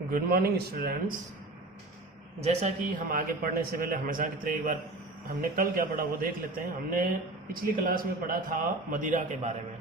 Good morning students. जैसा कि हम आगे पढ़ने से पहले हमेशा की तरह एक बार हमने कल क्या पढ़ा वो देख लेते हैं। हमने पिछली क्लास में पढ़ा था मदिरा के बारे में,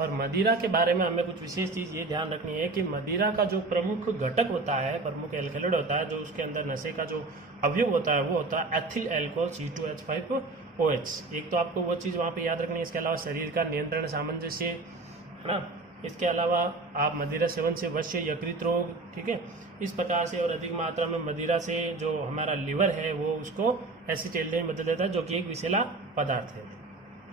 और मदिरा के बारे में हमें कुछ विशेष चीज़ ये ध्यान रखनी है कि मदिरा का जो प्रमुख घटक होता है, प्रमुख एल्कलॉइड होता है, जो उसके अंदर नशे का जो अवयव होता है वो होता है एथिल एल्कोहल C2H5OH। एक तो आपको वो चीज़ वहाँ पे याद रखनी है। इसके अलावा शरीर का नियंत्रण सामंजस्य, है ना। इसके अलावा आप मदिरा सेवन से वश्य यकृत रोग, ठीक है, इस प्रकार से और अधिक मात्रा में मदिरा से जो हमारा लिवर है वो उसको एसिटाइलिन में बदल देता है, जो कि एक विषैला पदार्थ है।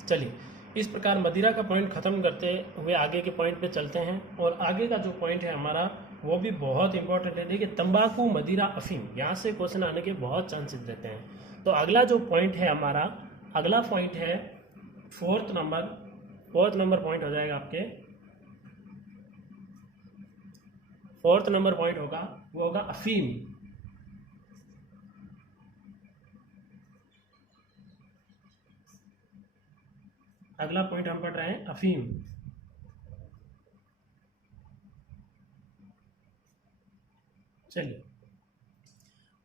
चलिए, इस प्रकार मदिरा का पॉइंट खत्म करते हुए आगे के पॉइंट पे चलते हैं। और आगे का जो पॉइंट है हमारा वो भी बहुत इंपॉर्टेंट है। देखिए, तंबाकू, मदिरा, अफीम, यहाँ से क्वेश्चन आने के बहुत चांसेस रहते हैं। तो अगला जो पॉइंट है हमारा, अगला पॉइंट है फोर्थ नंबर पॉइंट हो जाएगा आपके। फोर्थ नंबर पॉइंट होगा वो होगा अफीम। अगला पॉइंट हम पढ़ रहे हैं अफीम। चलिए,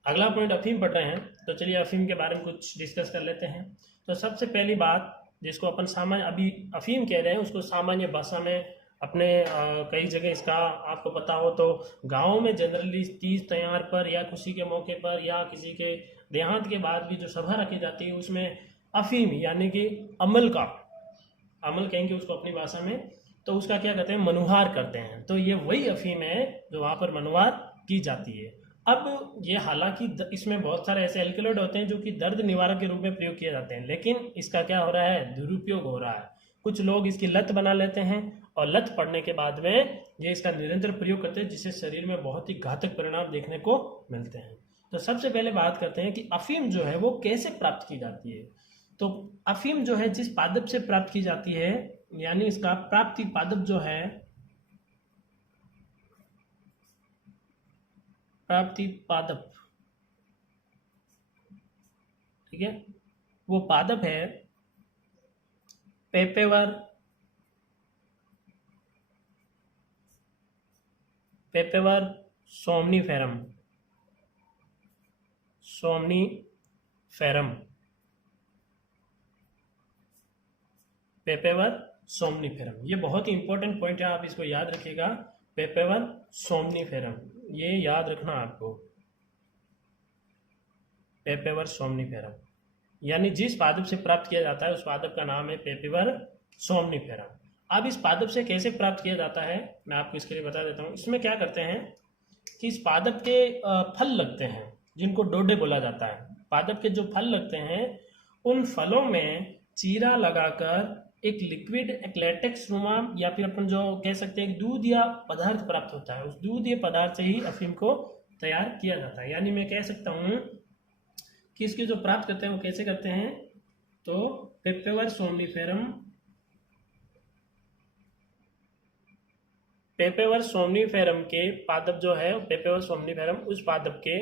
अगला पॉइंट अफीम पढ़ रहे हैं, तो चलिए अफीम के बारे में कुछ डिस्कस कर लेते हैं। तो सबसे पहली बात जिसको अपन सामान्य अभी अफीम कह रहे हैं उसको सामान्य भाषा में अपने कई जगह इसका आपको पता हो तो गाँव में जनरली तीज त्योहार पर या खुशी के मौके पर या किसी के देहांत के बाद भी जो सभा रखी जाती है उसमें अफीम यानी कि अमल कहेंगे उसको अपनी भाषा में, तो उसका क्या कहते हैं, मनुहार करते हैं। तो ये वही अफीम है जो वहाँ पर मनुहार की जाती है। अब ये हालांकि इसमें बहुत सारे ऐसे एल्कलॉइड होते हैं जो कि दर्द निवारक के रूप में प्रयोग किए जाते हैं, लेकिन इसका क्या हो रहा है, दुरुपयोग हो रहा है। कुछ लोग इसकी लत बना लेते हैं और लत पड़ने के बाद में ये इसका निरंतर प्रयोग करते हैं, जिससे शरीर में बहुत ही घातक परिणाम देखने को मिलते हैं। तो सबसे पहले बात करते हैं कि अफीम जो है वो कैसे प्राप्त की जाती है। तो अफीम जो है जिस पादप से प्राप्त की जाती है, यानी इसका प्राप्ति पादप जो है, प्राप्ति पादप, ठीक है, वो पादप है पेपेवर सोमनीफेरम। पेपेवर सोमनीफेरम, ये बहुत ही इंपॉर्टेंट पॉइंट है, आप इसको याद रखिएगा। पेपेवर सोमनीफेरम, ये याद रखना आपको। पेपेवर सोमनीफेरम यानी जिस पादप से प्राप्त किया जाता है उस पादप का नाम है पेपेवर सोमनीफेरम। अब इस पादप से कैसे प्राप्त किया जाता है मैं आपको इसके लिए बता देता हूँ। इसमें क्या करते हैं कि इस पादप के फल लगते हैं जिनको डोडे बोला जाता है। पादप के जो फल लगते हैं उन फलों में चीरा लगाकर एक लिक्विड, एक लेटेक्स नुमा या फिर अपन जो कह सकते हैं दूध या पदार्थ प्राप्त होता है। उस दूध या पदार्थ से ही अफीम को तैयार किया जाता है। यानी मैं कह सकता हूँ कि इसके जो प्राप्त करते हैं वो कैसे करते हैं, तो पेपेवर सोमनीफेरम के पादप जो है, पेपेवर सोमनीफेरम, उस पादप के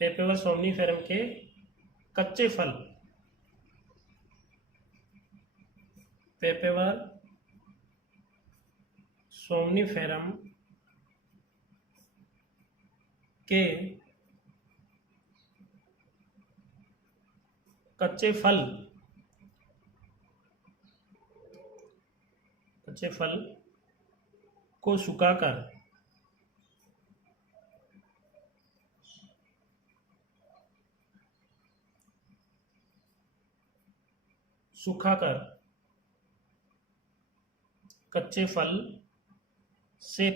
पेपेवर सोमनीफेरम के कच्चे फल, पेपेवर सोमनीफेरम के कच्चे फल को सुखाकर कच्चे फल से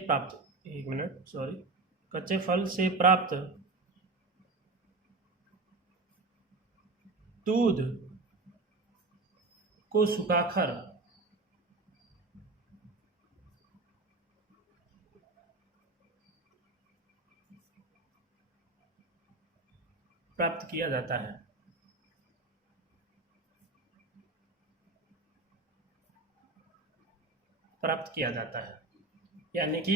प्राप्त दूध को सुखाकर प्राप्त किया जाता है। यानी कि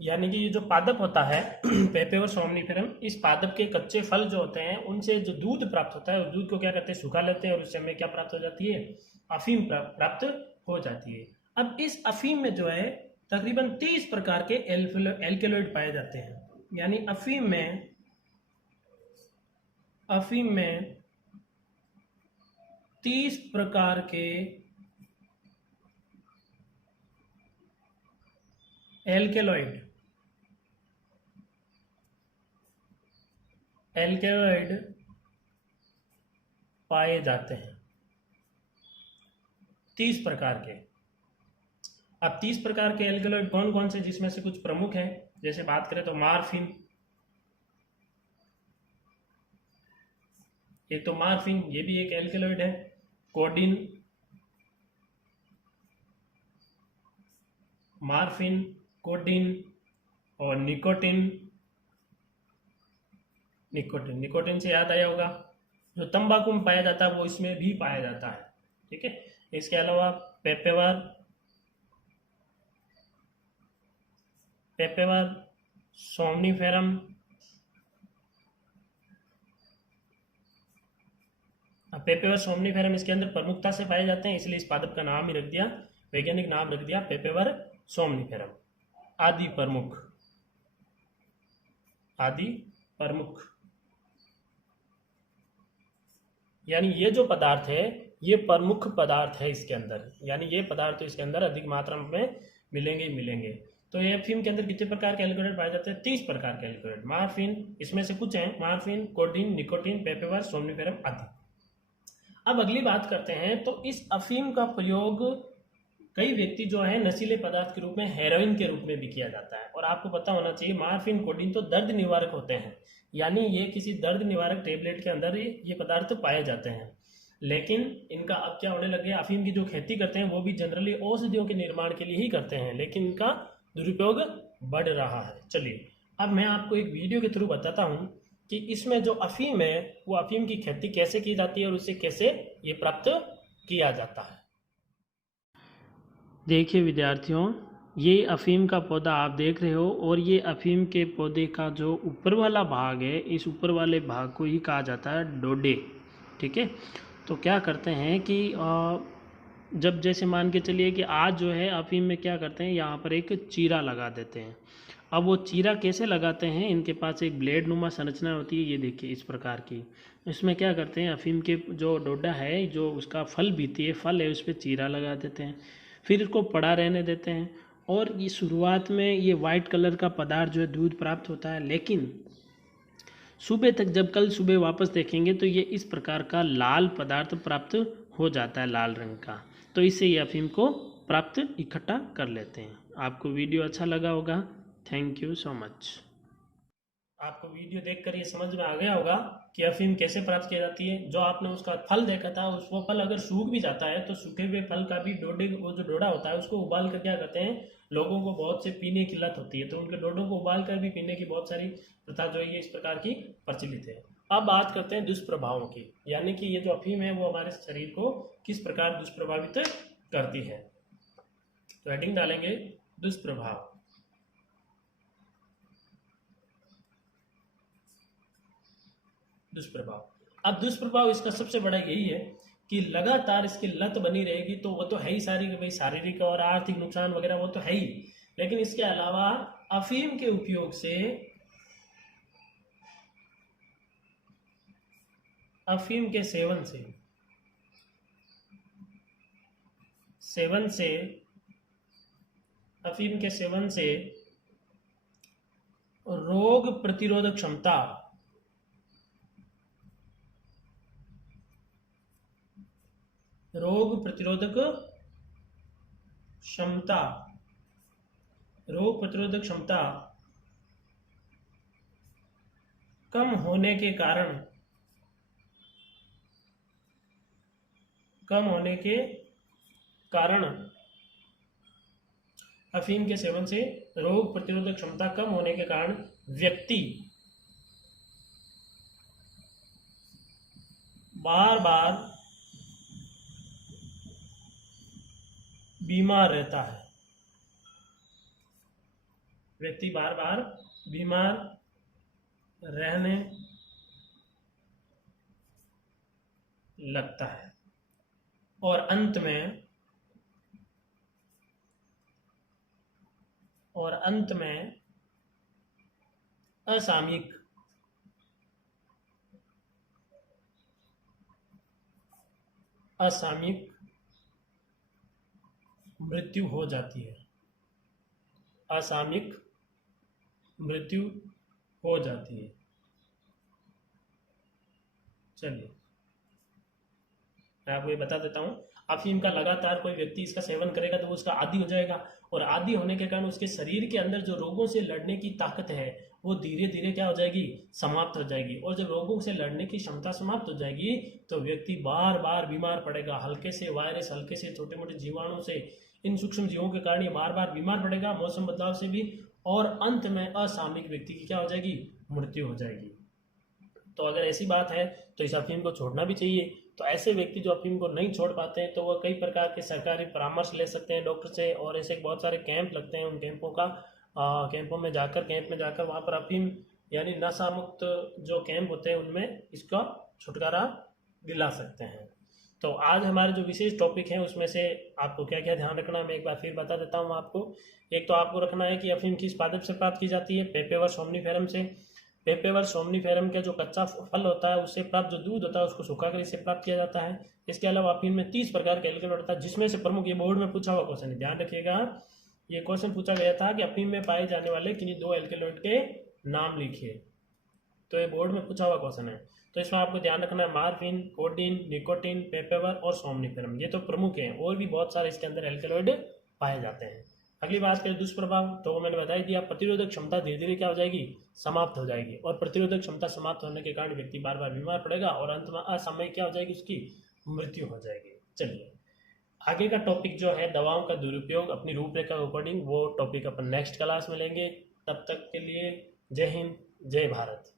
ये जो पादप होता है पेपेवर सोमनीफेरम, इस पादप के कच्चे फल जो होते हैं उनसे जो दूध प्राप्त होता है उस दूध को क्या करते हैं, सुखा लेते हैं, और उससे हमें क्या प्राप्त हो जाती है, अफीम प्राप्त हो जाती है। अब इस अफीम में जो है तकरीबन 30 प्रकार के एल्केलॉइड पाए जाते हैं। यानी अफीम में 30 प्रकार के एल्केलॉइड पाए जाते हैं, 30 प्रकार के। अब 30 प्रकार के एल्केलॉइड कौन कौन से, जिसमें से कुछ प्रमुख हैं। जैसे बात करें तो मार्फिन, एक तो मार्फिन ये भी एक एल्केलॉइड है। कोडिन, मार्फिन, कोडिन और निकोटिन। निकोटिन से याद आया होगा, जो तंबाकू में पाया जाता है वो इसमें भी पाया जाता है। ठीक है। इसके अलावा पेपेवर, सोमनीफेरम, पेपेवर सोमनीफेरम इसके अंदर प्रमुखता से पाए जाते हैं, इसलिए इस पादप का नाम ही रख दिया, वैज्ञानिक नाम रख दिया पेपेवर सोमनीफेरम। आदि प्रमुख यानी ये जो पदार्थ है ये प्रमुख पदार्थ है इसके अंदर, यानी ये पदार्थ तो इसके अंदर अधिक मात्रा में मिलेंगे। तो ये अफीम के अंदर कितने प्रकार के एल्केलॉइड पाए जाते हैं? 30 प्रकार के एल्केलॉइड। मार्फिन इसमें से कुछ हैं, मार्फिन, कोडीन, निकोटीन, पेपेवर, सोमनीफेरम आदि। अब अगली बात करते हैं, तो इस अफीम का प्रयोग कई व्यक्ति जो है नशीले पदार्थ के रूप में हेरोइन के रूप में भी किया जाता है। और आपको पता होना चाहिए मार्फिन, कोडीन तो दर्द निवारक होते हैं, यानी ये किसी दर्द निवारक टेबलेट के अंदर ये पदार्थ पाए जाते हैं। लेकिन इनका अब क्या होने लगे, अफीम की जो खेती करते हैं वो भी जनरली औषधियों के निर्माण के लिए ही करते हैं, लेकिन इनका दुरुपयोग बढ़ रहा है। चलिए अब मैं आपको एक वीडियो के थ्रू बताता हूँ कि इसमें जो अफीम है वो अफीम की खेती कैसे की जाती है और उसे कैसे ये प्राप्त किया जाता है। देखिए विद्यार्थियों, ये अफीम का पौधा आप देख रहे हो, और ये अफीम के पौधे का जो ऊपर वाला भाग है, इस ऊपर वाले भाग को ही कहा जाता है डोडे। ठीक है। तो क्या करते हैं कि जब जैसे मान के चलिए कि आज जो है अफीम में क्या करते हैं, यहाँ पर एक चीरा लगा देते हैं। अब वो चीरा कैसे लगाते हैं, इनके पास एक ब्लेड नुमा संरचना होती है, ये देखिए इस प्रकार की। इसमें क्या करते हैं, अफीम के जो डोडा है, जो उसका फल बीती है, फल है, उस पर चीरा लगा देते हैं, फिर इसको पड़ा रहने देते हैं। और ये शुरुआत में ये वाइट कलर का पदार्थ जो है दूध प्राप्त होता है, लेकिन सुबह तक, जब कल सुबह वापस देखेंगे तो ये इस प्रकार का लाल पदार्थ प्राप्त हो जाता है, लाल रंग का। तो इससे ये अफीम को प्राप्त इकट्ठा कर लेते हैं। आपको वीडियो अच्छा लगा होगा। Thank you so much. आपको वीडियो देखकर ये समझ में आ गया होगा कि अफीम कैसे प्राप्त की जाती है। जो आपने उसका फल देखा था, वो फल अगर सूख भी जाता है तो सूखे हुए फल का भी वो जो डोडा होता है उसको उबाल कर क्या करते हैं, लोगों को बहुत से पीने की लत होती है, तो उनके डोडों को उबाल कर भी पीने की बहुत सारी प्रथा जो है इस प्रकार की प्रचलित है। अब बात करते हैं दुष्प्रभावों की, यानी कि ये जो अफीम है वो हमारे शरीर को किस प्रकार दुष्प्रभावित करती है। तो हेडिंग डालेंगे दुष्प्रभाव। दुष्प्रभाव। अब दुष्प्रभाव इसका सबसे बड़ा यही है कि लगातार इसकी लत बनी रहेगी, तो वो तो है ही सारी, भाई शारीरिक और आर्थिक नुकसान वगैरह वो तो है ही, लेकिन इसके अलावा अफीम के उपयोग से, अफीम के सेवन से रोग प्रतिरोधक क्षमता, कम होने के कारण अफीम के सेवन से रोग प्रतिरोधक क्षमता कम होने के कारण व्यक्ति बार बार बीमार रहता है। व्यक्ति बार बार बीमार रहने लगता है, और अंत में और अंत में असामयिक मृत्यु हो जाती है। असामयिक मृत्यु हो जाती है। चलिए मैं आपको ये बता देता हूँ। अफीम का लगातार कोई व्यक्ति इसका सेवन करेगा तो वो उसका आदी हो जाएगा, और आदी होने के कारण उसके शरीर के अंदर जो रोगों से लड़ने की ताकत है वो धीरे धीरे क्या हो जाएगी, समाप्त हो जाएगी। और जब रोगों से लड़ने की क्षमता समाप्त हो जाएगी तो व्यक्ति बार बार बीमार पड़ेगा। हल्के से वायरस, हल्के से छोटे मोटे जीवाणु से, इन सूक्ष्म जीवों के कारण ये बार बार बीमार पड़ेगा, मौसम बदलाव से भी, और अंत में असामयिक व्यक्ति की क्या हो जाएगी, मृत्यु हो जाएगी। तो अगर ऐसी बात है तो इस अफीम को छोड़ना भी चाहिए। तो ऐसे व्यक्ति जो अफीम को नहीं छोड़ पाते हैं तो वह कई प्रकार के सरकारी परामर्श ले सकते हैं डॉक्टर से, और ऐसे बहुत सारे कैंप लगते हैं। उन कैंपों में जाकर वहाँ पर अफीम यानी नशा मुक्त जो कैंप होते हैं उनमें इसका छुटकारा दिला सकते हैं। तो आज हमारे जो विशेष टॉपिक है उसमें से आपको क्या क्या ध्यान रखना है मैं एक बार फिर बता देता हूँ आपको। एक तो आपको रखना है कि अफीम किस पादप से प्राप्त की जाती है, पेपेवर सोमनीफेरम से। पेपेवर सोमनीफेरम का जो कच्चा फल होता है उससे प्राप्त जो दूध होता है उसको सुखाकर इससे प्राप्त किया जाता है। इसके अलावा अफीम में 30 प्रकार के एल्कलॉइड होता है, जिसमें से प्रमुख, ये बोर्ड में पूछा हुआ क्वेश्चन है, ध्यान रखिएगा। ये क्वेश्चन पूछा गया था कि अफीम में पाए जाने वाले किन्हीं 2 एल्कलॉइड के नाम लिखिए। तो ये बोर्ड में पूछा हुआ क्वेश्चन है। तो इसमें आपको ध्यान रखना है मार्फिन, कोडीन, निकोटीन, पेपेवर और सोमनीफेरम, ये तो प्रमुख हैं। और भी बहुत सारे इसके अंदर एल्कलॉइड पाए जाते हैं। अगली बात करें दुष्प्रभाव, तो मैंने बता दिया, प्रतिरोधक क्षमता धीरे धीरे क्या हो जाएगी, समाप्त हो जाएगी। और प्रतिरोधक क्षमता समाप्त होने के कारण व्यक्ति बार बार बीमार पड़ेगा और अंत में असामयिक क्या हो जाएगी, उसकी मृत्यु हो जाएगी। चलिए आगे का टॉपिक जो है दवाओं का दुरुपयोग अपनी रूपरेखा के अकॉर्डिंग, वो टॉपिक अपन नेक्स्ट क्लास में लेंगे। तब तक के लिए जय हिंद, जय भारत।